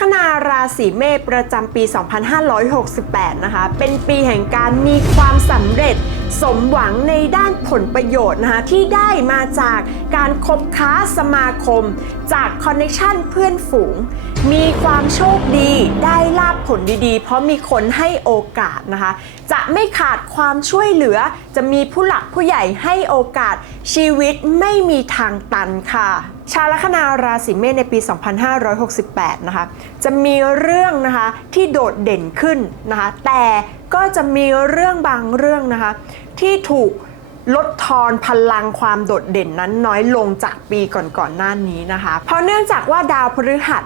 คนาราศีเมษประจำปี 2568 นะคะ เป็นปีแห่งการมีความสำเร็จสมหวังในด้านผลประโยชน์นะคะ ที่ได้มาจากการคบค้าสมาคม จากคอนเนคชันเพื่อนฝูง มีความโชคดีได้ลาบผลดีๆ เพราะมีคนให้โอกาสนะคะ จะไม่ขาดความช่วยเหลือ จะมีผู้หลักผู้ใหญ่ให้โอกาสชีวิตไม่มีทางตันค่ะ ชาวลัคนาราศีเมษในปี 2568 นะคะ จะมีเรื่องนะคะที่โดดเด่นขึ้นนะคะ แต่ก็จะมีเรื่องบางเรื่องนะคะ ที่ถูกลดทอนพลังความโดดเด่นนั้นน้อยลงจากปีก่อนๆหน้านี้นะคะ เพราะเนื่องจากว่าดาวพฤหัส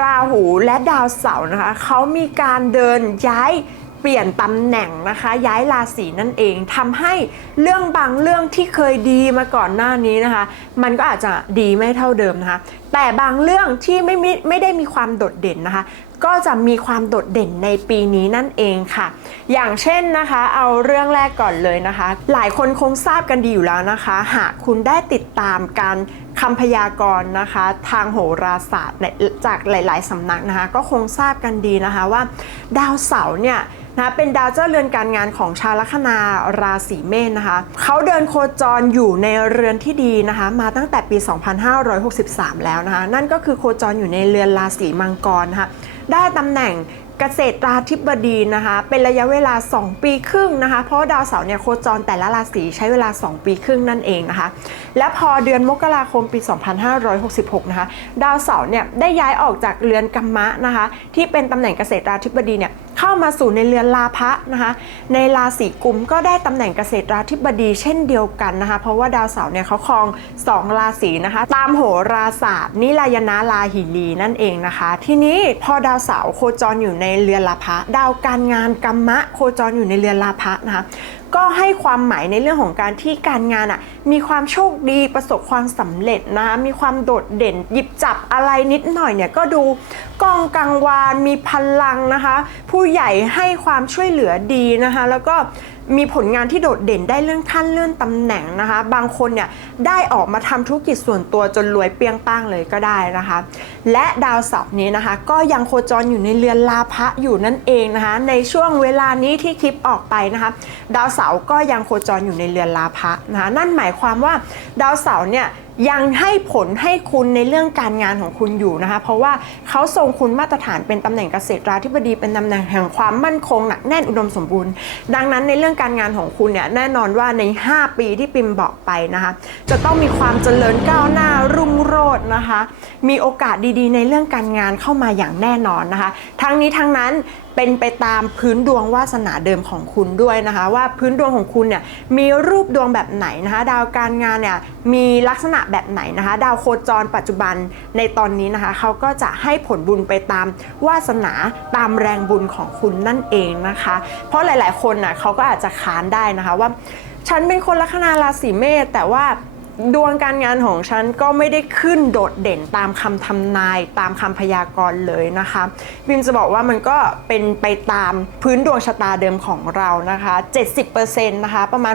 ราหูและดาวเสาร์นะคะเขามีการเดินย้าย เปลี่ยนตำแหน่งนะคะ ย้ายราศีนั่นเองทำให้เรื่องบางเรื่องที่เคยดีมาก่อนหน้านี้นะคะ มันก็อาจจะดีไม่เท่าเดิมนะคะ แต่บางเรื่องที่ไม่มิไม่ได้มีความโดดเด่นนะคะ ก็จะมีความโดดเด่นในปีนี้นั่นเองค่ะ อย่างเช่นนะคะ เอาเรื่องแรกก่อนเลยนะคะ หลายคนคงทราบกันดีอยู่แล้วนะคะ หากคุณได้ติดตามการคำพยากรณ์นะคะ ทางโหราศาสตร์จากหลาย ๆสำนักนะคะ ก็คงทราบกันดีนะคะว่า ดาวเสาร์เนี่ย นะเป็นดาวเจ้าเรือนการงานของชาวลัคนาราศีเมษนะคะเขาเดินโคจรอยู่ในเรือนที่ดีนะคะ มาตั้งแต่ปี 2563 แล้วนะคะ นั่นก็คือโคจรอยู่ในเรือนราศีมังกรนะคะได้ตำแหน่งเกษตราธิบดีนะคะ เป็นระยะเวลา 2 ปีครึ่งนะคะ เพราะดาวเสาร์เนี่ยโคจรแต่ละราศีใช้เวลา 2 ปีครึ่งนั่นเองนะคะ และพอเดือนมกราคมปี 2566 นะคะ ดาวเสาร์เนี่ยได้ย้ายออกจากเรือนกัมมะนะคะ ที่เป็นตำแหน่งเกษตราธิบดีเนี่ย เข้ามาสู่ในเรือนลาภะนะคะในราศีกุมก็ได้ตำแหน่งเกษตราธิบดีเช่นเดียวกันนะคะเพราะว่าดาวเสาร์เนี่ยเขาครอง 2 ราศีนะคะ ตามโหราศาสตร์นิรายนะราหิลีนั่นเองนะคะ ทีนี้พอดาวเสาร์โคจรอยู่ในเรือนลาภะดาวการงานกรรมะโคจรอยู่ในเรือนลาภะนะคะ ก็ให้ความหมายในเรื่องของการที่การงานอะมีความโชคดีประสบความสำเร็จนะคะมีความโดดเด่น หยิบจับอะไรนิดหน่อยเนี่ยก็ดูกองกังวานมีพลังนะคะ ผู้ใหญ่ให้ความช่วยเหลือดีนะคะ แล้วก็มีผลงานที่โดดเด่นได้เลื่อนขั้นเลื่อนตำแหน่งนะคะ บางคนเนี่ยได้ออกมาทำธุรกิจส่วนตัวจนรวยเปรี้ยงป้างเลยก็ได้นะคะ และดาวเสาร์นี้นะคะ ก็ยังโคจรอยู่ในเรือนลาภะอยู่นั่นเองนะคะ ในช่วงเวลานี้ที่คลิปออกไปนะคะ ดาวเสาร์ก็ยังโคจรอยู่ในเรือนลาภะนะคะนั่นหมายความว่าดาวเสาร์เนี่ย ยังให้ผลให้คุณในเรื่องการงานของคุณอยู่นะคะ เพราะว่าเขาทรงคุณมาตรฐานเป็นตำแหน่งเกษตราธิบดีเป็นตำแหน่งแห่งความมั่นคงหนักแน่นอุดมสมบูรณ์ ดังนั้นในเรื่องการงานของคุณเนี่ยแน่นอนว่าใน 5 ปีที่ปิมบอกไปนะคะ จะต้องมีความเจริญก้าวหน้ารุ่งโรจน์นะคะ มีโอกาสดีๆ ในเรื่องการงานเข้ามาอย่างแน่นอนนะคะ ทั้งนี้ทั้งนั้น เป็นไปตามพื้นดวงวาสนาเดิมของคุณด้วยนะคะ ว่าพื้นดวงของคุณเนี่ยมีรูปดวงแบบไหนนะคะ ดาวการงานเนี่ยมีลักษณะแบบไหนนะคะ ดาวโคจรปัจจุบันในตอนนี้นะคะเขาก็จะให้ผลบุญไปตามวาสนาตามแรงบุญของคุณนั่นเองนะคะ เพราะหลาย ๆ คนน่ะเขาก็อาจจะค้านได้นะคะว่า ฉันเป็นคนลัคนาราศีเมษแต่ว่า ดวงการงานของฉันก็ไม่ได้ขึ้นโดดเด่นตามคำทำนายตามคำพยากรณ์เลยนะคะบิมจะบอกว่ามันก็เป็นไปตามพื้นดวงชะตาเดิมของเรานะคะ 70%นะคะประมาณ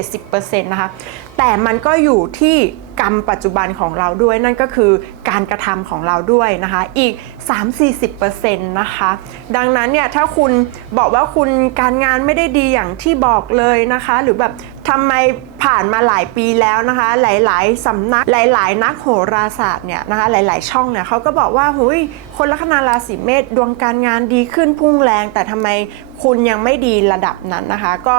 60-70%นะคะแต่มันก็อยู่ที่ กรรมปัจจุบันของเราด้วย นั่นก็คือการกระทำของเราด้วยนะคะ อีก 3-40%นะคะ ดังนั้นเนี่ยถ้าคุณบอกว่าคุณการงานไม่ได้ดีอย่างที่บอกเลยนะคะ หรือแบบทำไมผ่านมาหลายปีแล้วนะคะ หลายๆสำนัก หลาย ๆ นักโหราศาสตร์เนี่ยนะคะ หลาย ๆ ช่องเนี่ยเขาก็บอกว่าหุยคนลัคนาราศีเมษดวงการงานดีขึ้นพุ่งแรง แต่ทำไมคุณยังไม่ดีระดับนั้นนะคะ ก็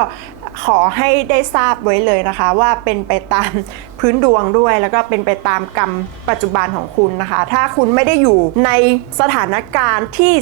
ขอให้ได้ทราบไว้เลยนะคะ ว่าเป็นไปตามพื้นดวงด้วย แล้วก็เป็นไปตามกรรมปัจจุบันของคุณนะคะ ถ้าคุณไม่ได้อยู่ในสถานการณ์ที่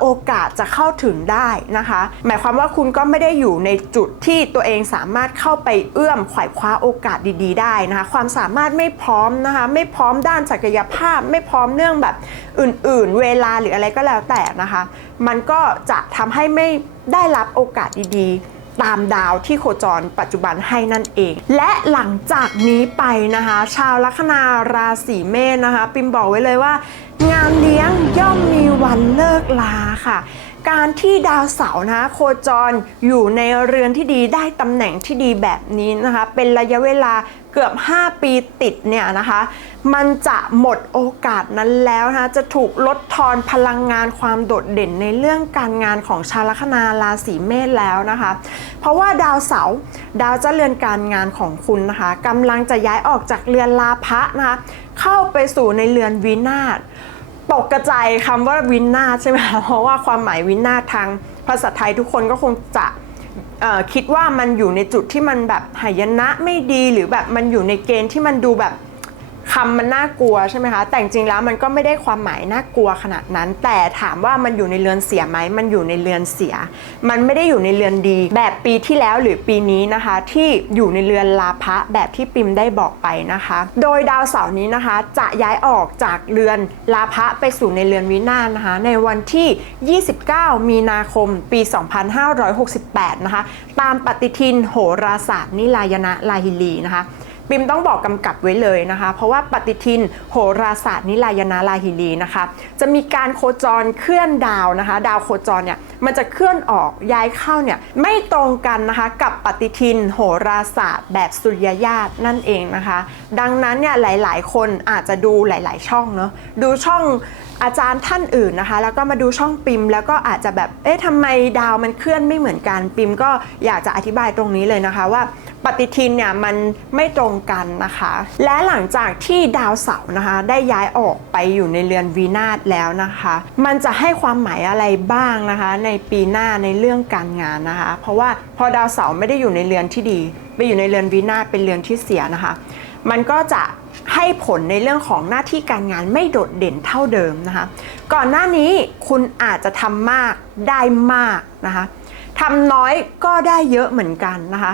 โอกาสจะเข้าถึงได้นะคะ หมายความว่าคุณก็ไม่ได้อยู่ในจุดที่ตัวเองสามารถเข้าไปเอื้อมขวายคว้าโอกาสดีๆ ได้นะคะ ความสามารถไม่พร้อมนะคะ ไม่พร้อมด้านศักยภาพ ไม่พร้อมเรื่องแบบอื่นๆ เวลาหรืออะไรก็แล้วแต่นะคะ มันก็จะทำให้ไม่ได้รับโอกาสดีๆ ตามดาวที่โคจรปัจจุบันให้นั่นเอง และหลังจากนี้ไปนะคะ ชาวลัคนาราศีเมษนะคะ ปิมบอกไว้เลยว่า งานเลี้ยงย่อมมีวันเลิกลาค่ะ การที่ดาวเสาร์นะคะโคจรอยู่ในเรือนที่ดีได้ตำแหน่งที่ดีแบบนี้นะคะเป็นระยะเวลาเกือบ 5 ปีติดเนี่ยนะคะ มันจะหมดโอกาสนั้นแล้วนะคะจะถูกลดทอนพลังงานความโดดเด่นในเรื่องการงานของชาวลัคนาราศีเมษแล้วนะคะ เพราะว่าดาวเสาร์ดาวเจ้าเรือนการงานของคุณนะคะกำลังจะย้ายออกจากเรือนลาภะนะคะเข้าไปสู่ในเรือนวินาศ ตกกระจายคำว่าวินนาใช่ไหมคะเพราะว่าความหมายวินนาทางภาษาไทยทุกคนก็คงจะคิดว่ามันอยู่ในจุดที่มันแบบหายนะไม่ดีหรือแบบมันอยู่ในเกณฑ์ที่มันดูแบบ คำมันน่ากลัวใช่ไหมคะ แต่จริงๆแล้วมันก็ไม่ได้ความหมายน่ากลัวขนาดนั้น แต่ถามว่ามันอยู่ในเรือนเสียไหมมันอยู่ในเรือนเสีย มันไม่ได้อยู่ในเรือนดี แบบปีที่แล้วหรือปีนี้นะคะ ที่อยู่ในเรือนลาภะแบบที่ปิมได้บอกไปนะคะ โดยดาวเสาร์นี้นะคะ จะย้ายออกจากเรือนลาภะไปสู่ในเรือนวินาศนะคะ ในวันที่ 29 มีนาคมปี 2568 นะคะ ตามปฏิทินโหราศาสตร์นิลายณะลาหิลีนะคะ ปิมต้องบอกกำกับไว้เลยนะคะ เพราะว่าปฏิทินโหราศาสตร์นิลายนาลาหิลีนะคะ จะมีการโคจรเคลื่อนดาวนะคะ ดาวโคจรเนี่ยมันจะเคลื่อนออกย้ายเข้าเนี่ยไม่ตรงกันนะคะกับปฏิทินโหราศาสตร์แบบสุริยญาตนั่นเองนะคะ ดังนั้นเนี่ยหลายๆ คนอาจจะดูหลาย ๆ ช่องเนาะดูช่องอาจารย์ท่านอื่นนะคะ แล้วก็มาดูช่องปิมแล้วก็อาจจะแบบเอ๊ะทำไมดาวมันเคลื่อนไม่เหมือนกันปิมก็อยากจะอธิบายตรงนี้เลยนะคะว่า ปฏิทินเนี่ยมันไม่ตรงกันนะคะ และหลังจากที่ดาวเสาร์นะคะ ได้ย้ายออกไปอยู่ในเรือนวีนาศแล้วนะคะ มันจะให้ความหมายอะไรบ้างนะคะ ในปีหน้าในเรื่องการงานนะคะ เพราะว่าพอดาวเสาร์ไม่ได้อยู่ในเรือนที่ดี ไปอยู่ในเรือนวีนาศเป็นเรือนที่เสียนะคะ มันก็จะให้ผลในเรื่องของหน้าที่การงานไม่โดดเด่นเท่าเดิมนะคะ ก่อนหน้านี้คุณอาจจะทำมากได้มากนะคะทำน้อยก็ได้เยอะเหมือนกันนะคะ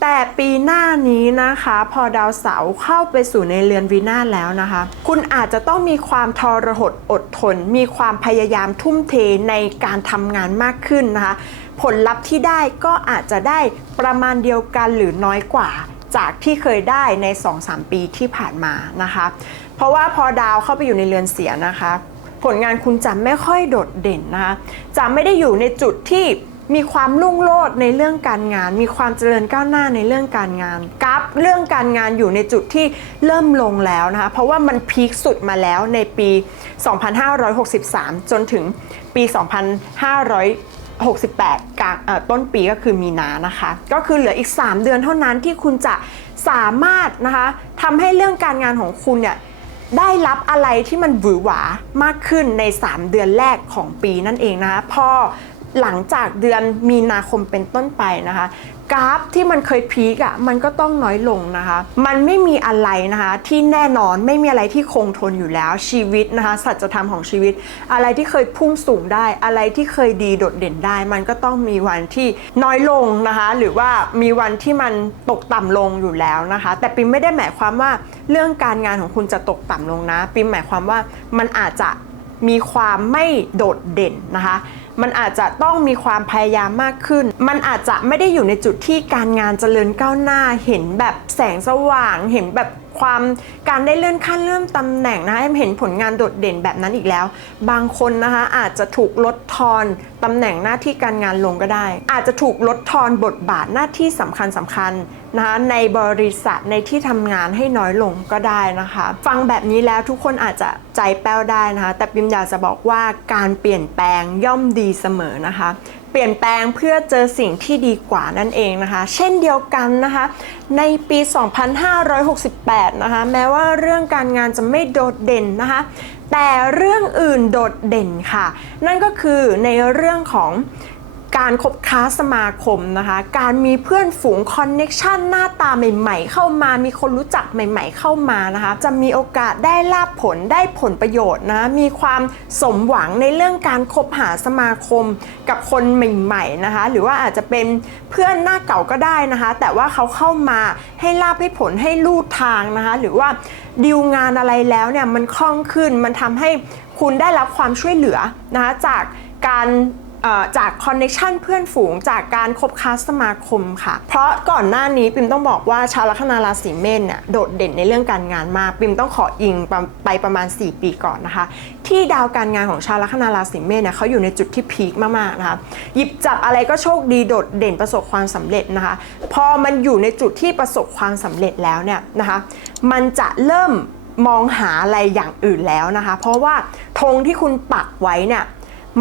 แต่ปีหน้านี้นะคะ พอดาวเสาร์เข้าไปสู่ในเรือนวีนาแล้วนะคะ คุณอาจจะต้องมีความทรหดอดทน มีความพยายามทุ่มเทในการทำงานมากขึ้นนะคะ ผลลัพธ์ที่ได้ก็อาจจะได้ประมาณเดียวกันหรือน้อยกว่า จากที่เคยได้ใน 2-3 ปีที่ผ่านมานะคะ เพราะว่าพอดาวเข้าไปอยู่ในเรือนเสียนะคะ ผลงานคุณจะไม่ค่อยโดดเด่นนะคะจะไม่ได้อยู่ในจุดที่ มีความรุ่งโรจน์ในเรื่องการงาน มีความเจริญก้าวหน้าในเรื่องการงานกราฟเรื่องการงานอยู่ในจุดที่เริ่มลงแล้วนะคะเพราะว่ามันพีคสุดมาแล้วในปี 2563 จนถึงปี 2568กลางเอ่อต้นปีก็คือมีนานะคะ ก็คือเหลืออีก 3 เดือนเท่านั้นที่คุณจะสามารถนะคะทำให้เรื่องการงานของคุณเนี่ยได้รับอะไรที่มันหวือหวามากขึ้นใน 3 เดือนแรกของปีนั่นเองนะคะพอ หลังจากเดือนมีนาคมเป็นต้นไปนะคะ กราฟที่มันเคยพีกอะ่ะมันก็ต้องน้อยลงนะคะ มันไม่มีอะไรนะคะที่แน่นอนไม่มีอะไรที่คงทนอยู่แล้วชีวิตนะคะ สัจธรรมของชีวิต อะไรที่เคยพุ่งสูงได้ อะไรที่เคยดีโดดเด่นได้ มันก็ต้องมีวันที่น้อยลงนะคะ หรือว่ามีวันที่มันตกต่ำลงอยู่แล้วนะคะ แต่ปิมไม่ได้หมายความว่าเรื่องการงานของคุณจะตกต่ำลงนะ ปิมหมายความว่ามันอาจจะมีความไม่โดดเด่นนะคะ มันอาจจะต้องมีความพยายามมากขึ้น มันอาจจะไม่ได้อยู่ในจุดที่การงานเจริญก้าวหน้า เห็นแบบแสงสว่าง เห็นแบบ ความการได้เลื่อนขั้นเลื่อนตำแหน่งนะคะเห็นผลงานโดดเด่นแบบนั้นอีกแล้ว บางคนนะคะอาจจะถูกลดทอนตำแหน่งหน้าที่การงานลงก็ได้ อาจจะถูกลดทอนบทบาทหน้าที่สำคัญสำคัญนะคะในบริษัทในที่ทำงานให้น้อยลงก็ได้นะคะ ฟังแบบนี้แล้วทุกคนอาจจะใจแป้วได้นะคะ แต่ปิมอยากจะบอกว่าการเปลี่ยนแปลงย่อมดีเสมอนะคะ เปลี่ยนแปลงเพื่อเจอสิ่งที่ดีกว่านั่นเองนะคะ เช่นเดียวกันนะคะ ในปี 2568 นะคะ แม้ว่าเรื่องการงานจะไม่โดดเด่นนะคะ แต่เรื่องอื่นโดดเด่นค่ะ นั่นก็คือในเรื่องของ การคบค้าสมาคมนะคะ การมีเพื่อนฝูงคอนเน็ชันหน้าตาใหม่ ๆ เข้ามา มีคนรู้จักใหม่ ๆ เข้ามานะคะ จะมีโอกาสได้ลาบผลได้ผลประโยชน์นะ มีความสมหวังในเรื่องการคบหาสมาคมกับคนใหม่ๆนะคะ หรือว่าอาจจะเป็นเพื่อนหน้าเก่าก็ได้นะคะ แต่ว่าเขาเข้ามาให้ลาบให้ผลให้ลู่ทางนะคะ หรือว่าดีลงานอะไรแล้วเนี่ยมันคล่องขึ้น มันทำให้คุณได้รับความช่วยเหลือนะคะจากการ จากคอนเน t ชันเพื่อนฝูงจากการคบค้าสมาคมค่ะ เพราะก่อนหน้านี้ปิมต้องบอกว่าชาวลัคนาราศีเมษเนี่ยโดดเด่นในเรื่องการงานมากปิมต้องขออิงไปประมาณ 4 ปีก่อนนะคะ ที่ดาวการงานของชาวลัคนาราศีเมษเนี่ยเขาอยู่ในจุดที่พีคมากๆนะคะหยิบจับอะไรก็โชคดีโดดเด่นประสบความสำเร็จนะคะ พอมันอยู่ในจุดที่ประสบความสำเร็จแล้วเนี่ยนะคะมันจะเริ่มมองหาอะไรอย่างอื่นแล้วนะคะ เพราะว่าธงที่คุณปักไว้เนี่ย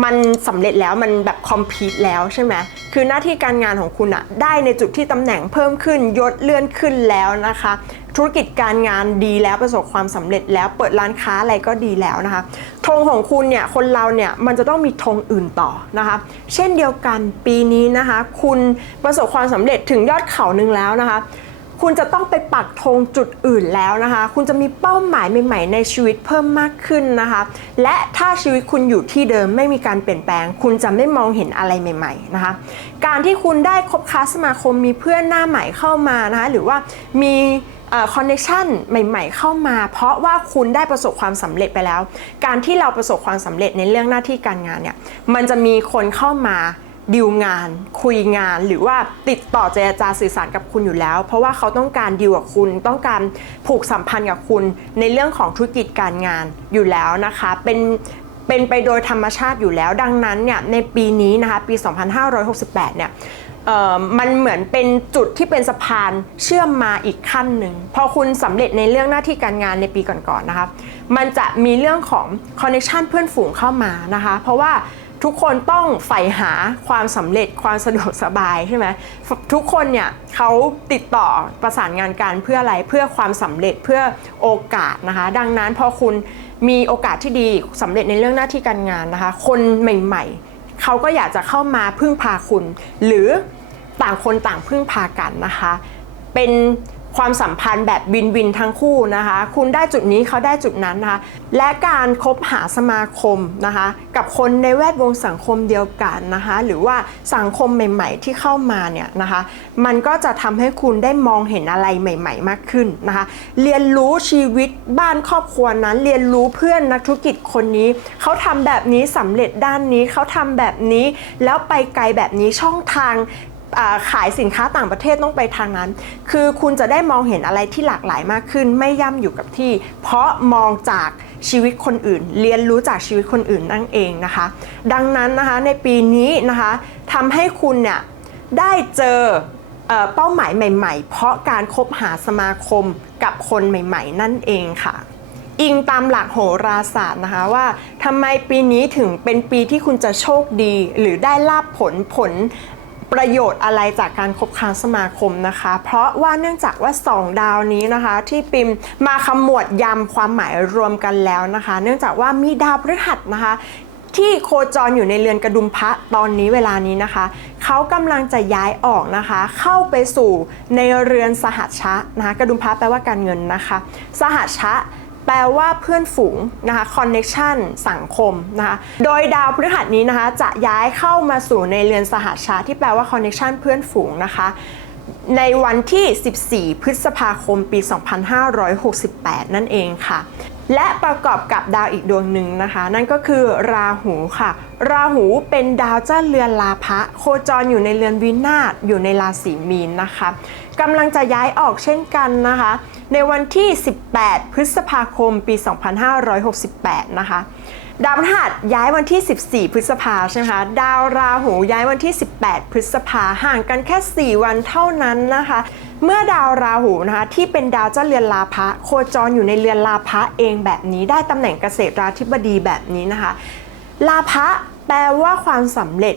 มันสำเร็จแล้วมันแบบคอมพลีทแล้วใช่ไหมคือหน้าที่การงานของคุณอะได้ในจุดที่ตำแหน่งเพิ่มขึ้นยศเลื่อนขึ้นแล้วนะคะ ธุรกิจการงานดีแล้วประสบความสำเร็จแล้วเปิดร้านค้าอะไรก็ดีแล้วนะคะธงของคุณเนี่ยคนเราเนี่ยมันจะต้องมีธงอื่นต่อนะคะ เช่นเดียวกันปีนี้นะคะ คุณประสบความสำเร็จถึงยอดเขาหนึ่งแล้วนะคะ คุณจะต้องไปปักธงจุดอื่นแล้วนะคะ คุณจะมีเป้าหมายใหม่ๆ ในชีวิตเพิ่มมากขึ้นนะคะ และถ้าชีวิตคุณอยู่ที่เดิมไม่มีการเปลี่ยนแปลง คุณจะไม่มองเห็นอะไรใหม่ ๆ นะคะ การที่คุณได้คบค้าสมาคมมีเพื่อนหน้าใหม่เข้ามานะคะหรือว่ามีคอนเนคชันใหม่ ๆ เข้ามา เพราะว่าคุณได้ประสบความสำเร็จไปแล้ว การที่เราประสบความสำเร็จในเรื่องหน้าที่การงานเนี่ยมันจะมีคนเข้ามา ดีลงาน คุยงาน หรือว่าติดต่อเจรจาสื่อสารกับคุณอยู่แล้ว เพราะว่าเขาต้องการดีลกับคุณ ต้องการผูกสัมพันธ์กับคุณ ในเรื่องของธุรกิจการงานอยู่แล้วนะคะ เป็นเป็นไปโดยธรรมชาติอยู่แล้ว ดังนั้นเนี่ยในปีนี้นะคะปี 2568 เนี่ยเอ่อมันเหมือนเป็นจุดที่เป็นสะพานเชื่อมมาอีกขั้นหนึ่งพอคุณสำเร็จในเรื่องหน้าที่การงานในปีก่อนๆนะคะมันจะมีเรื่องของคอนเนคชันเพื่อนฝูงเข้ามานะคะ เพราะว่า ทุกคนต้องใฝ่หาความสำเร็จความสะดวกสบายใช่ไหมทุกคนเนี่ยเขาติดต่อประสานงานกันเพื่ออะไรเพื่อความสำเร็จเพื่อโอกาสนะคะ ดังนั้นพอคุณมีโอกาสที่ดีสำเร็จในเรื่องหน้าที่การงานนะคะ คนใหม่ๆเขาก็อยากจะเข้ามาพึ่งพาคุณ หรือต่างคนต่างพึ่งพากันนะคะ เป็น ความสัมพันธ์แบบวินวินทั้งคู่นะคะ คุณได้จุดนี้เขาได้จุดนั้นนะคะ และการคบหาสมาคมนะคะ กับคนในแวดวงสังคมเดียวกันนะคะ หรือว่าสังคมใหม่ ๆ ที่เข้ามาเนี่ยนะคะ มันก็จะทำให้คุณได้มองเห็นอะไรใหม่ ๆ มากขึ้นนะคะ เรียนรู้ชีวิตบ้านครอบครัวนั้น เรียนรู้เพื่อนนักธุรกิจคนนี้เขาทำแบบนี้สำเร็จด้านนี้เขาทำแบบนี้ แล้วไปไกลแบบนี้ช่องทาง ขายสินค้าต่างประเทศต้องไปทางนั้น คือคุณจะได้มองเห็นอะไรที่หลากหลายมากขึ้น ไม่ย่ำอยู่กับที่ เพราะมองจากชีวิตคนอื่น เรียนรู้จากชีวิตคนอื่นนั่นเองนะคะ ดังนั้นนะคะในปีนี้นะคะทำให้คุณเนี่ยได้เจอเอเป้าหมายใหม่ ๆ เพราะการคบหาสมาคมกับคนใหม่ ๆ นั่นเองค่ะ อิงตามหลักโหราศาสตร์นะคะว่าทำไมปีนี้ถึงเป็นปีที่คุณจะโชคดี หรือได้ลาบผลผล ประโยชน์อะไรจากการคบค้าสมาคมนะคะ เพราะว่าเนื่องจากว่า 2 ดาวนี้นะคะ ที่ปิมมาขมวดยำความหมายรวมกันแล้วนะคะ เนื่องจากว่ามีดาวพฤหัสนะคะที่โคจรอยู่ในเรือนกระดุมพระตอนนี้เวลานี้นะคะ เขากำลังจะย้ายออกนะคะ เข้าไปสู่ในเรือนสหัชชะนะคะกระดุมพระแปลว่าการเงินนะคะ สหัชชะ แปลว่าเพื่อนฝูงนะคะคอนเน c t ชันสังคมนะคะโดยดาวพฤหัสนี้นะคะจะย้ายเข้ามาสู่ในเรือนสหัชชะที่แปลว่าคอนเน c t ชันเพื่อนฝูงนะคะในวันที่ 14 พฤษภาคม ปี 2568 นั่นเองค่ะ และประกอบกับดาวอีกดวงหนึ่งนะคะ นั่นก็คือราหูค่ะ ราหูเป็นดาวเจ้าเรือนลาภะโคจรอยู่ในเรือนวินาศอยู่ในราศีมีนนะคะกำลังจะย้ายออกเช่นกันนะคะ ในวันที่ 18 พฤษภาคมปี 2568 นะคะ ดาวพฤหัสย้ายวันที่ 14 พฤษภาใช่ไหมคะ ดาวราหูย้ายวันที่ 18 พฤษภาห่างกันแค่ 4 วันเท่านั้นนะคะ เมื่อดาวราหูนะคะที่เป็นดาวเจ้าเรือนลาภะโคจรอยู่ในเรือนลาภะเองแบบนี้ ได้ตำแหน่งเกษตราธิบดีแบบนี้นะคะ ลาภะแปลว่าความสำเร็จ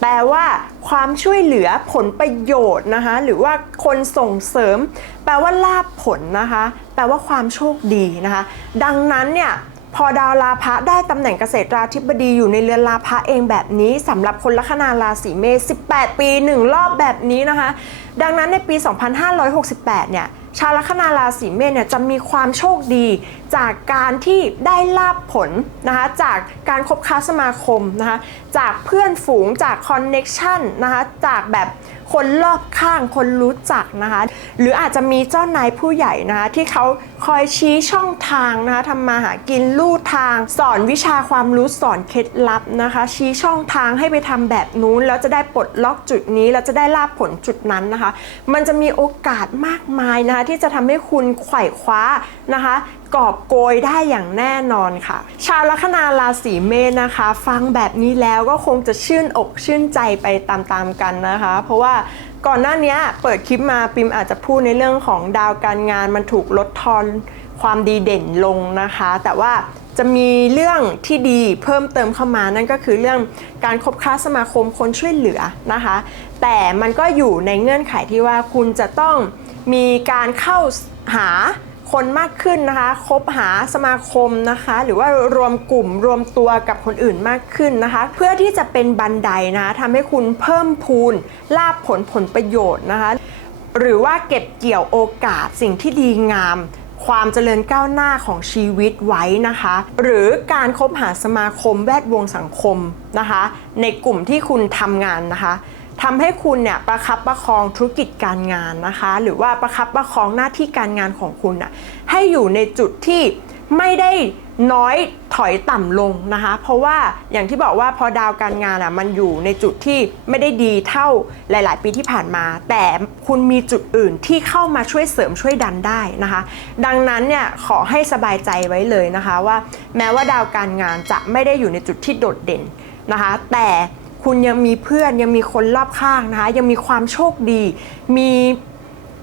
แปลว่าความช่วยเหลือผลประโยชน์นะคะ หรือว่าคนส่งเสริม แปลว่าลาภผลนะคะ แปลว่าความโชคดีนะคะ ดังนั้นเนี่ย พอดาวลาภะได้ตำแหน่งเกษตราธิบดีอยู่ในเรือนลาภะเองแบบนี้สำหรับคนลัคนาราศีเมษ18 ปี 1 รอบแบบนี้นะคะ ดังนั้นในปี 2568 เนี่ยชาวลัคนาราศีเมษเนี่ยจะมีความโชคดี จากการที่ได้ลาบผลนะคะจากการคบค้าสมาคมนะคะจากเพื่อนฝูงจากคอนเน็ชันนะคะจากแบบคนรอบข้างคนรู้จักนะคะ หรืออาจจะมีเจ้านายผู้ใหญ่นะคะที่เขาคอยชี้ช่องทางนะคะทำมาหากินลู่ทาง สอนวิชาความรู้สอนเคล็ดลับนะคะ ชี้ช่องทางให้ไปทำแบบนู้นแล้วจะได้ปลดล็อกจุดนี้แล้วจะได้ลาบผลจุดนั้นนะคะ มันจะมีโอกาสมากมายนะคะที่จะทำให้คุณไขว่คว้านะคะ กอบโกยได้อย่างแน่นอนค่ะ ชาวลัคนาราศีเมษนะคะ ฟังแบบนี้แล้วก็คงจะชื่นอกชื่นใจไปตามๆกันนะคะ เพราะว่าก่อนหน้านี้เปิดคลิปมาปิมอาจจะพูดในเรื่องของดาวการงานมันถูกลดทอนความดีเด่นลงนะคะ แต่ว่าจะมีเรื่องที่ดีเพิ่มเติมเข้ามานั่นก็คือเรื่องการคบค้าสมาคมคนช่วยเหลือนะคะ แต่มันก็อยู่ในเงื่อนไขที่ว่าคุณจะต้องมีการเข้าหา คนมากขึ้นนะคะคบหาสมาคมนะคะ หรือว่ารวมกลุ่มรวมตัวกับคนอื่นมากขึ้นนะคะ เพื่อที่จะเป็นบันไดนะคะทำให้คุณเพิ่มพูนลาบผลผลประโยชน์นะคะ หรือว่าเก็บเกี่ยวโอกาสสิ่งที่ดีงามความเจริญก้าวหน้าของชีวิตไว้นะคะ หรือการคบหาสมาคมแวดวงสังคมนะคะ ในกลุ่มที่คุณทำงานนะคะ ทำให้คุณเนี่ยประคับประคองธุรกิจการงานนะคะ หรือว่าประคับประคองหน้าที่การงานของคุณน่ะให้อยู่ในจุดที่ไม่ได้น้อยถอยต่ำลงนะคะ เพราะว่าอย่างที่บอกว่าพอดาวการงานอะมันอยู่ในจุดที่ไม่ได้ดีเท่าหลาย ๆ ปีที่ผ่านมา แต่คุณมีจุดอื่นที่เข้ามาช่วยเสริมช่วยดันได้นะคะ ดังนั้นเนี่ยขอให้สบายใจไว้เลยนะคะว่า แม้ว่าดาวการงานจะไม่ได้อยู่ในจุดที่โดดเด่นนะคะ แต่ คุณยังมีเพื่อนยังมีคนรอบข้างนะคะ ยังมีความโชคดี มี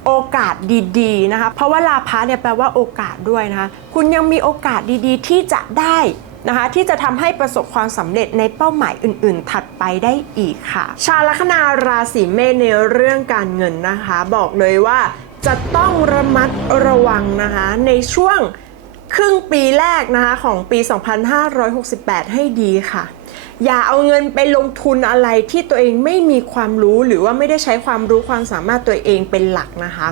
โอกาสดีๆนะคะ เพราะว่าลาภะเนี่ยแปลว่าโอกาสด้วยนะคะ คุณยังมีโอกาสดีๆ ที่จะได้นะคะที่จะทำให้ประสบความสำเร็จในเป้าหมายอื่นๆ ถัดไปได้อีกค่ะ ชาวลัคนาราศีเมษในเรื่องการเงินนะคะ บอกเลยว่าจะต้องระมัดระวังนะคะในช่วงครึ่งปีแรกนะคะของปี 2568 ให้ดีค่ะ อย่าเอาเงินไปลงทุนอะไรที่ตัวเองไม่มีความรู้หรือว่าไม่ได้ใช้ความรู้ความสามารถตัวเองเป็นหลักนะคะ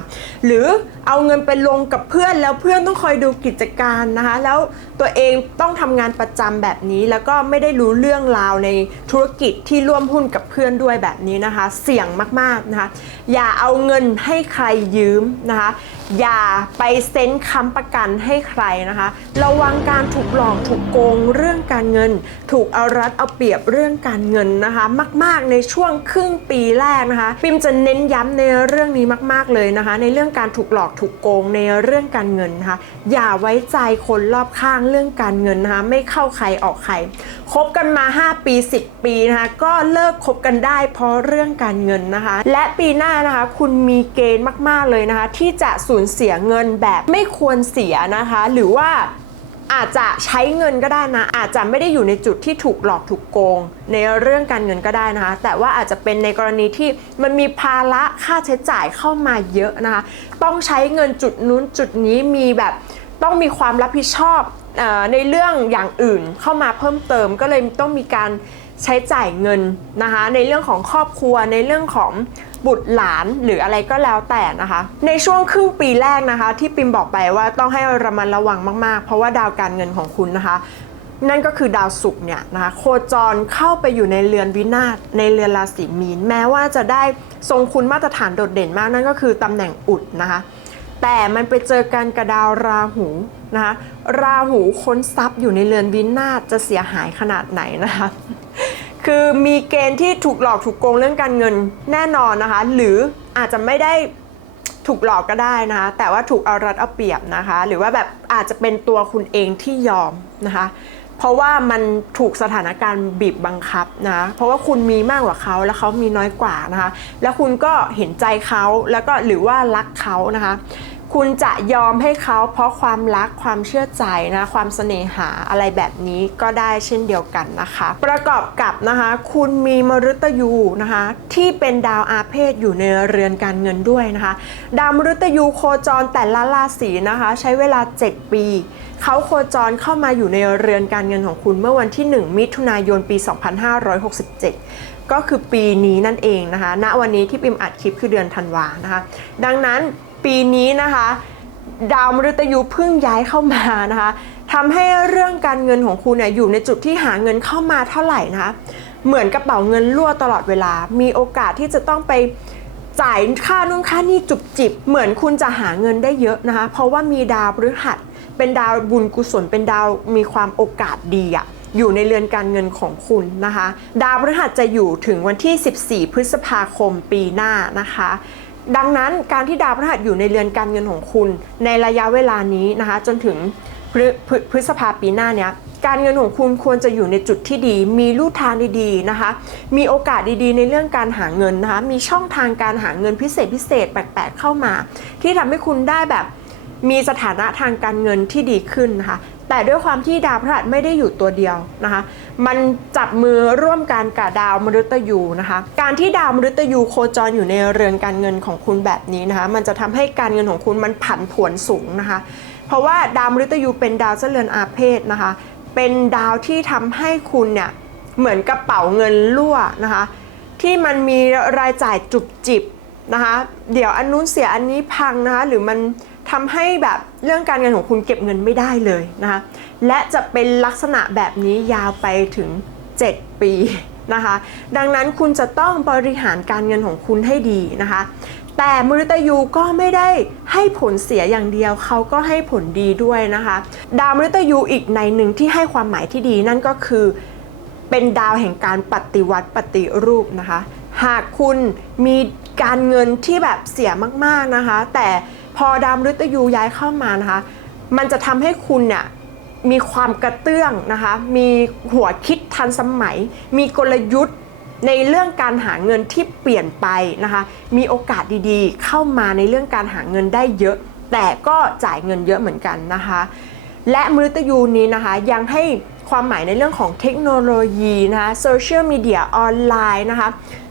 หรือเอาเงินไปลงกับเพื่อนแล้วเพื่อนต้องคอยดูกิจการนะคะ แล้วตัวเองต้องทำงานประจำแบบนี้ แล้วก็ไม่ได้รู้เรื่องราวในธุรกิจที่ร่วมหุ้นกับเพื่อนด้วยแบบนี้นะคะ เสี่ยงมากๆนะคะ อย่าเอาเงินให้ใครยืมนะคะ อย่าไปเซ็นค้ำประกันให้ใครนะคะ ระวังการถูกหลอกถูกโกงเรื่องการเงิน ถูกเอารัดเอาเปรียบเรื่องการเงินนะคะ มาก ๆ ในช่วงครึ่งปีแรกนะคะปิมจะเน้นย้ำในเรื่องนี้มาก ๆ เลยนะคะ ในเรื่องการถูกหลอกถูกโกงในเรื่องการเงินนะคะอย่าไว้ใจคนรอบข้างเรื่องการเงินนะคะไม่เข้าใครออกใครคบกันมา 5 ปี 10 ปีนะคะก็เลิกคบกันได้เพราะเรื่องการเงินนะคะ และปีหน้านะคะคุณมีเกณฑ์มาก ๆ เลยนะคะ ที่จะสูญเสียเงินแบบไม่ควรเสียนะคะ หรือว่า อาจจะใช้เงินก็ได้นะ อาจจะไม่ได้อยู่ในจุดที่ถูกหลอกถูกโกง ในเรื่องการเงินก็ได้นะคะ แต่ว่าอาจจะเป็นในกรณีที่มันมีภาระค่าใช้จ่ายเข้ามาเยอะนะคะ ต้องใช้เงินจุดนู้นจุดนี้มีแบบต้องมีความรับผิดชอบ ในเรื่องอย่างอื่นเข้ามาเพิ่มเติมก็เลยต้องมีการใช้จ่ายเงินนะคะในเรื่องของครอบครัวในเรื่องของบุตรหลานหรืออะไรก็แล้วแต่นะคะ ในช่วงครึ่งปีแรกนะคะ ที่ปิมบอกไปว่าต้องให้ระมัดระวังมากๆ เพราะว่าดาวการเงินของคุณนะคะ นั่นก็คือดาวศุกร์เนี่ยนะคะโคจรเข้าไปอยู่ในเรือนวินาศในเรือนราศีมีน แม้ว่าจะได้ทรงคุณมาตรฐานโดดเด่นมากนั่นก็คือตำแหน่งอุดนะคะ แต่มันไปเจอกันกระดาวราหู นะคะราหูค้นทรัพย์อยู่ในเรือนวินาศจะเสียหายขนาดไหนนะคะคือมีเกณฑ์ที่ถูกหลอกถูกโกงเรื่องการเงินแน่นอนนะคะ หรืออาจจะไม่ได้ถูกหลอกก็ได้นะคะแต่ว่าถูกเอารัดเอาเปรียบนะคะ หรือว่าแบบอาจจะเป็นตัวคุณเองที่ยอมนะคะ เพราะว่ามันถูกสถานการณ์บีบบังคับนะเพราะว่าคุณมีมากกว่าเขาแล้วเขามีน้อยกว่านะคะ แล้วคุณก็เห็นใจเขาแล้วก็หรือว่ารักเขานะคะ คุณจะยอมให้เขาเพราะความรักความเชื่อใจนะ ความเสน่หาอะไรแบบนี้ก็ได้เช่นเดียวกันนะคะ ประกอบกับนะคะ คุณมีมฤตยูนะคะ ที่เป็นดาวอาเพศอยู่ในเรือนการเงินด้วยนะคะ ดาวมฤตยูโคจรแต่ละราศีนะคะ ใช้เวลา 7 ปีเขาโคจรเข้ามาอยู่ในเรือนการเงินของคุณเมื่อวันที่ 1 มิถุนายนปี 2567 ก็คือปีนี้นั่นเองนะคะ ณวันนี้ที่ปิมอัดคลิปคือเดือนธันวานะคะ ดังนั้น ปีนี้นะคะ ดาวมฤตยูเพิ่งย้ายเข้ามานะคะทำให้เรื่องการเงินของคุณเนี่ยอยู่ในจุดที่หาเงินเข้ามาเท่าไหร่นะคะเหมือนกระเป๋าเงินรั่วตลอดเวลา มีโอกาสที่จะต้องไปจ่ายค่านู่นค่านี่จุบจิบ เหมือนคุณจะหาเงินได้เยอะนะคะ เพราะว่ามีดาวพฤหัส เป็นดาวบุญกุศล เป็นดาวมีความโอกาสดีอะอยู่ในเรือนการเงินของคุณนะคะ ดาวพฤหัสจะอยู่ถึงวันที่ 14 พฤษภาคมปีหน้านะคะ ดังนั้นการที่ดาวพฤหัสอยู่ในเรือนการเงินของคุณ ในระยะเวลานี้นะคะจนถึงพฤพฤพฤษภาปีหน้าเนี้ยการเงินของคุณควรจะอยู่ในจุดที่ดี มีลู่ทางดีๆนะคะ มีโอกาสดีๆ ในเรื่องการหาเงินนะคะ มีช่องทางการหาเงินพิเศษพิเศษแปลกๆเข้ามา ที่ทำให้คุณได้แบบมีสถานะทางการเงินที่ดีขึ้นนะคะ แต่ด้วยความที่ดาวพฤหัสไม่ได้อยู่ตัวเดียวนะคะ มันจับมือร่วมกันกับดาวมฤตยูนะคะ การที่ดาวมฤตยูโคจรอยู่ในเรือนการเงินของคุณแบบนี้นะคะ มันจะทำให้การเงินของคุณมันผันผวนสูงนะคะ เพราะว่าดาวมฤตยูเป็นดาวเจ้าเรือนอาเพศนะคะ เป็นดาวที่ทำให้คุณเนี่ยเหมือนกระเป๋าเงินรั่วนะคะ ที่มันมีรายจ่ายจุบจิบนะคะ เดี๋ยวอันนู้นเสียอันนี้พังนะคะ หรือมัน ทำให้แบบเรื่องการเงินของคุณเก็บเงินไม่ได้เลยนะคะและจะเป็นลักษณะแบบนี้ยาวไปถึง 7 ปีนะคะดังนั้นคุณจะต้องบริหารการเงินของคุณให้ดีนะคะแต่มฤตยูก็ไม่ได้ให้ผลเสียอย่างเดียวเขาก็ให้ผลดีด้วยนะคะ ดาวมฤตยูอีกในหนึ่งที่ให้ความหมายที่ดีนั่นก็คือเป็นดาวแห่งการปฏิวัติปฏิรูปนะคะ หากคุณมีการเงินที่แบบเสียมากๆนะคะ แต่ พอดาวมฤตยูย้ายเข้ามานะคะ มันจะทำให้คุณเนี่ยมีความกระเตื้องนะคะ มีหัวคิดทันสมัย มีกลยุทธ์ในเรื่องการหาเงินที่เปลี่ยนไปนะคะ มีโอกาสดีๆ เข้ามาในเรื่องการหาเงินได้เยอะ แต่ก็จ่ายเงินเยอะเหมือนกันนะคะ และมฤตยูนี้นะคะยังให้ ความหมายในเรื่องของเทคโนโลยีนะคะโซเชียลมีเดียออนไลน์นะคะ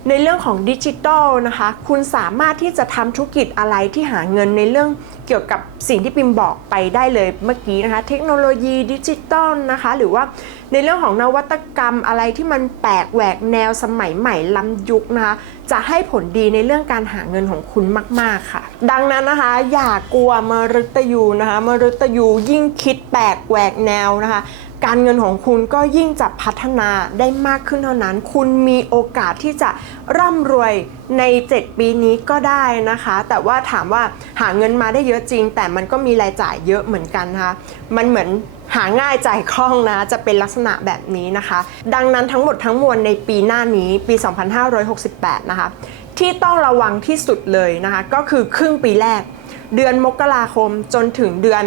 ในเรื่องของดิจิทัลนะคะ คุณสามารถที่จะทำธุรกิจอะไรที่หาเงินในเรื่องเกี่ยวกับสิ่งที่ปิมบอกไปได้เลยเมื่อกี้นะคะ เทคโนโลยีดิจิตอลนะคะ หรือว่าในเรื่องของนวัตกรรมอะไรที่มันแปลกแหวกแนวสมัยใหม่ล้ำยุคนะคะ จะให้ผลดีในเรื่องการหาเงินของคุณมาก ๆ ค่ะ ดังนั้นนะคะ อย่ากลัวมฤตยูนะคะมฤตยูยิ่งคิดแปลกแหวกแนวนะคะ การเงินของคุณก็ยิ่งจะพัฒนาได้มากขึ้นเท่านั้น คุณมีโอกาสที่จะร่ำรวยใน 7 ปีนี้ก็ได้นะคะ แต่ว่าถามว่าหาเงินมาได้เยอะจริง แต่มันก็มีรายจ่ายเยอะเหมือนกันนะคะ มันเหมือนหาง่ายจ่ายคล่องนะ จะเป็นลักษณะแบบนี้นะคะ ดังนั้นทั้งหมดทั้งมวลในปีหน้านี้ปี 2568 นะคะ ที่ต้องระวังที่สุดเลยนะคะ ก็คือครึ่งปีแรก เดือนมกราคมจนถึงเดือน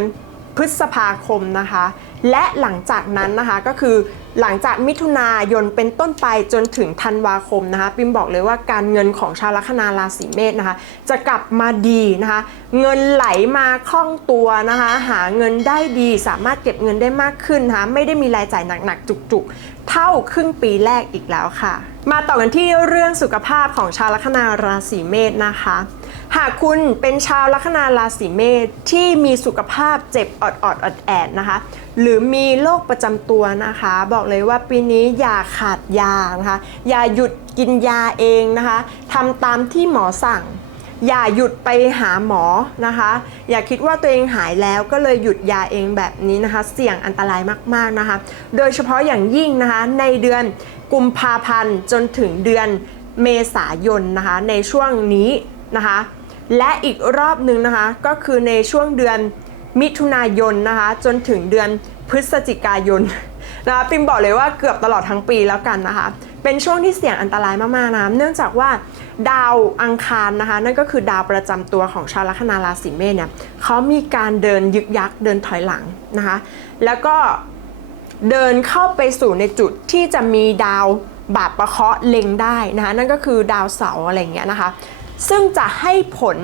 พฤษภาคมนะคะ และหลังจากนั้นนะคะก็คือหลังจากมิถุนายนเป็นต้นไปจนถึงธันวาคมนะคะปิมบอกเลยว่าการเงินของชาวลัคนาราศีเมษนะคะ จะกลับมาดีนะคะ เงินไหลมาคล่องตัวนะคะ หาเงินได้ดีสามารถเก็บเงินได้มากขึ้นนะคะไม่ได้มีรายจ่ายหนักๆ จุกๆ เท่าครึ่งปีแรกอีกแล้วค่ะ มาต่อกันที่เรื่องสุขภาพของชาวลัคนาราศีเมษนะคะ หากคุณเป็นชาวลัคนาราศีเมษที่มีสุขภาพเจ็บอดอดอดแอดนะคะ หรือมีโรคประจำตัวนะคะ บอกเลยว่าปีนี้อย่าขาดยานะคะอย่าหยุดกินยาเองนะคะทำตามที่หมอสั่ง อย่าหยุดไปหาหมอนะคะ อย่าคิดว่าตัวเองหายแล้วก็เลยหยุดยาเองแบบนี้นะคะ เสี่ยงอันตรายมากๆนะคะ โดยเฉพาะอย่างยิ่งนะคะในเดือนกุมภาพันธ์จนถึงเดือนเมษายนนะคะ ในช่วงนี้นะคะ และอีกรอบหนึ่งนะคะ ก็คือในช่วงเดือนมิถุนายนนะคะ จนถึงเดือนพฤศจิกายนนะคะปิมบอกเลยว่าเกือบตลอดทั้งปีแล้วกันนะคะ เป็นช่วงที่เสี่ยงอันตรายมากๆนะเนื่องจากว่าดาวอังคารนะคะ นั่นก็คือดาวประจำตัวของชาวลัคนาราศีเมษเนี่ยเขามีการเดินยึกยักเดินถอยหลังนะคะ แล้วก็เดินเข้าไปสู่ในจุดที่จะมีดาวบาปประเคาะเล็งได้นะคะ นั่นก็คือดาวเสาร์อะไรอย่างเงี้ยนะคะ ซึ่งจะให้ผล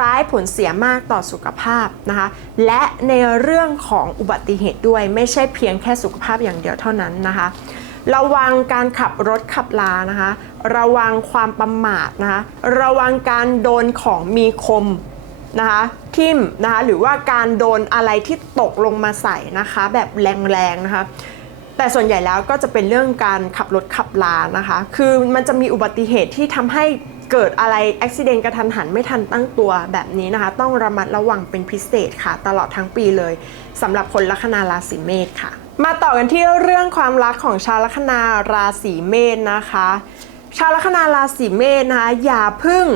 ร้ายผลเสียมากต่อสุขภาพนะคะและในเรื่องของอุบัติเหตุด้วยไม่ใช่เพียงแค่สุขภาพอย่างเดียวเท่านั้นนะคะระวังการขับรถขับลานะคะ ระวังความประมาทนะคะ ระวังการโดนของมีคมนะคะทิ่มนะคะ หรือว่าการโดนอะไรที่ตกลงมาใส่นะคะ แบบแรงๆนะคะ แต่ส่วนใหญ่แล้วก็จะเป็นเรื่องการขับรถขับลานะคะ คือมันจะมีอุบัติเหตุที่ทำให้ เกิดอะไรอุบิเหตุกระทันหันไม่ทันตั้งตัวแบบนี้นะคะ ต้องระมัดระวังเป็นพิเศษค่ะ ตลอดทั้งปีเลยสำหรับคนลัคนาราศีเมษค่ะ มาต่อกันที่เรื่องความรักของชาวลัคนาราศีเมษนะคะ ชาวลัคนาราศีเมษนะคะอย่าพึ่ง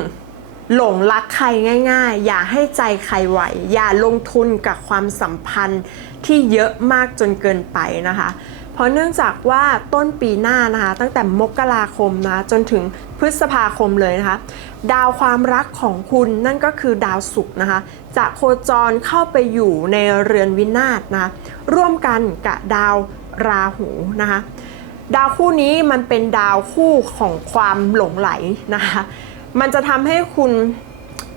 หลงรักใครง่าย ๆ อย่าให้ใจใครไหว อย่าลงทุนกับความสัมพันธ์ที่เยอะมากจนเกินไปนะคะ ราะเนื่องจากว่าต้นปีหน้านะคะ ตั้งแต่มกราคมนะจนถึงพฤษภาคมเลยนะคะ ดาวความรักของคุณนั่นก็คือดาวศุกร์นะคะ จะโคจรเข้าไปอยู่ในเรือนวินาศนะะร่วมกันกับดาวราหูนะคะ ดาวคู่นี้มันเป็นดาวคู่ของความหลงไหลนะคะ มันจะทำให้คุณ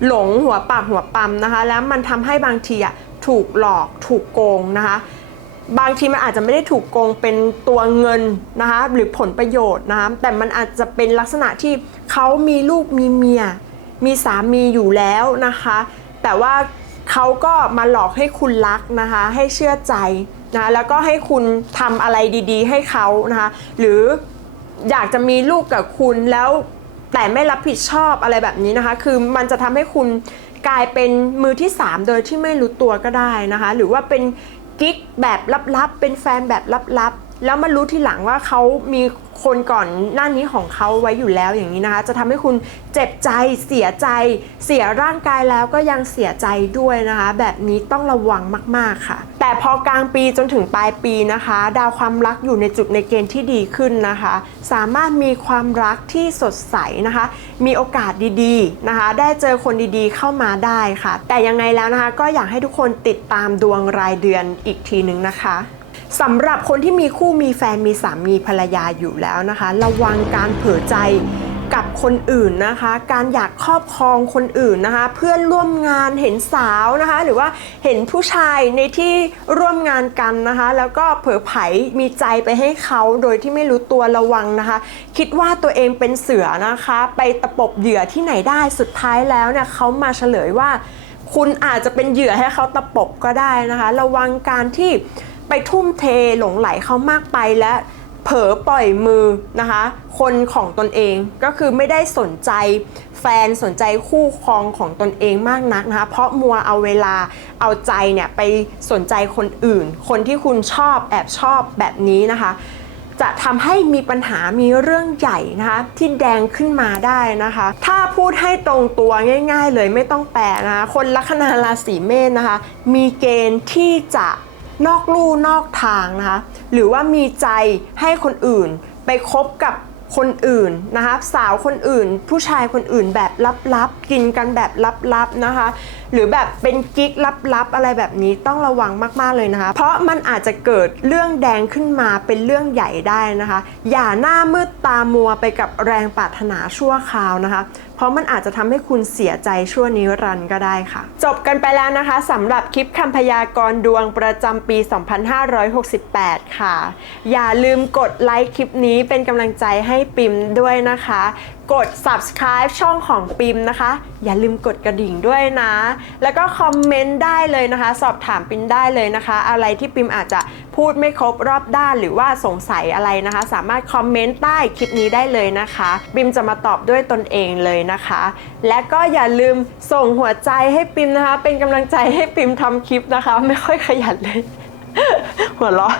หลงหัวปากหัวปั๊มนะคะ แล้วมันทำให้บางทีอะถูกหลอกถูกโกงนะคะ บางทีมันอาจจะไม่ได้ถูกโกงเป็นตัวเงินนะคะหรือผลประโยชน์นะคะแต่มันอาจจะเป็นลักษณะที่เขามีลูกมีเมีย มีสามีอยู่แล้วนะคะ แต่ว่าเขาก็มาหลอกให้คุณรักนะคะ ให้เชื่อใจนะแล้วก็ให้คุณทำอะไรดีๆ ให้เขานะคะหรืออยากจะมีลูกกับคุณแล้วแต่ไม่รับผิดชอบอะไรแบบนี้นะคะ คือมันจะทำให้คุณกลายเป็นมือที่ 3 โดยที่ไม่รู้ตัวก็ได้นะคะ หรือว่าเป็น กิ๊กแบบลับๆ เป็นแฟนแบบลับๆ แล้วมารู้ทีหลังว่าเขามีคนก่อนหน้านี้ของเขาไว้อยู่แล้วอย่างนี้นะคะ จะทำให้คุณเจ็บใจเสียใจ เสียร่างกายแล้วก็ยังเสียใจด้วยนะคะ แบบนี้ต้องระวังมากๆค่ะ แต่พอกลางปีจนถึงปลายปีนะคะ ดาวความรักอยู่ในจุดในเกณฑ์ที่ดีขึ้นนะคะ สามารถมีความรักที่สดใสนะคะ มีโอกาสดีๆนะคะ ได้เจอคนดีๆเข้ามาได้ค่ะ แต่ยังไงแล้วนะคะ ก็อยากให้ทุกคนติดตามดวงรายเดือนอีกทีหนึ่งนะคะ สำหรับคนที่มีคู่มีแฟนมีสามีภรรยาอยู่แล้วนะคะ ระวังการเผลอใจกับคนอื่นนะคะ การอยากครอบครองคนอื่นนะคะ เพื่อนร่วมงานเห็นสาวนะคะ หรือว่าเห็นผู้ชายในที่ร่วมงานกันนะคะ แล้วก็เผลอไผมีใจไปให้เขาโดยที่ไม่รู้ตัวระวังนะคะ คิดว่าตัวเองเป็นเสือนะคะ ไปตะปบเหยื่อที่ไหนได้สุดท้ายแล้วเนี่ยเขามาเฉลยว่า คุณอาจจะเป็นเหยื่อให้เขาตะปบก็ได้นะคะ ระวังการที่ ไปทุ่มเทหลงไหลเขามากไปและเผลอปล่อยมือนะคะ คนของตนเองก็คือไม่ได้สนใจแฟนสนใจคู่ครองของตนเองมากนักนะคะ เพราะมัวเอาเวลาเอาใจเนี่ยไปสนใจคนอื่น คนที่คุณชอบแอบชอบแบบนี้นะคะ จะทำให้มีปัญหามีเรื่องใหญ่นะคะที่แดงขึ้นมาได้นะคะ ถ้าพูดให้ตรงตัวง่าย ๆ เลยไม่ต้องแปลนะคะคนลัคนาราศีเมษนะคะ มีเกณฑ์ที่จะ นอกลู่นอกทางนะคะหรือว่ามีใจให้คนอื่น ไปคบกับคนอื่นนะคะสาวคนอื่น ผู้ชายคนอื่นแบบลับๆ กินกันแบบลับๆนะคะ หรือแบบเป็นกิ๊กลับๆ อะไรแบบนี้ต้องระวังมากๆเลยนะคะ เพราะมันอาจจะเกิดเรื่องแดงขึ้นมาเป็นเรื่องใหญ่ได้นะคะ อย่าหน้ามืดตามัวไปกับแรงปรารถนาชั่วคราวนะคะ ราะมันอาจจะทำให้คุณเสียใจชั่วนิรันดร์ก็ได้ค่ะ จบกันไปแล้วนะคะสำหรับคลิปคำพยากรณ์ดวงประจำปี 2568 ค่ะ อย่าลืมกดไลค์คลิปนี้เป็นกำลังใจให้ปิมด้วยนะคะ กด subscribe ช่องของปิมนะคะ อย่าลืมกดกระดิ่งด้วยนะ แล้วก็คอมเมนต์ได้เลยนะคะ สอบถามปิมได้เลยนะคะ อะไรที่ปิมอาจจะ พูดไม่ครบรอบด้านหรือว่าสงสัยอะไรนะคะ สามารถคอมเมนต์ใต้คลิปนี้ได้เลยนะคะ ปิมจะมาตอบด้วยตนเองเลยนะคะ และก็อย่าลืมส่งหัวใจให้ปิมนะคะ เป็นกำลังใจให้ปิมทำคลิปนะคะ ไม่ค่อยขยันเลยหัวเราะ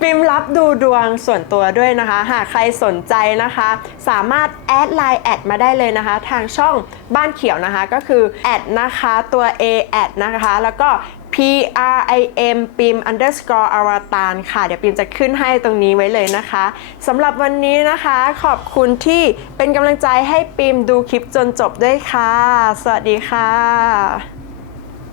ปิมรับดูดวงส่วนตัวด้วยนะคะ หากใครสนใจนะคะ สามารถแอดไลน์แอดมาได้เลยนะคะ ทางช่องบ้านเขียวนะคะก็คือแอดนะคะตัว A แอดนะคะ แล้วก็ P R I M ปิม underscore อวตารค่ะ เดี๋ยวปิมจะขึ้นให้ตรงนี้ไว้เลยนะคะสำหรับวันนี้นะคะ ขอบคุณที่เป็นกำลังใจให้ปิมดูคลิปจนจบด้วยค่ะ สวัสดีค่ะ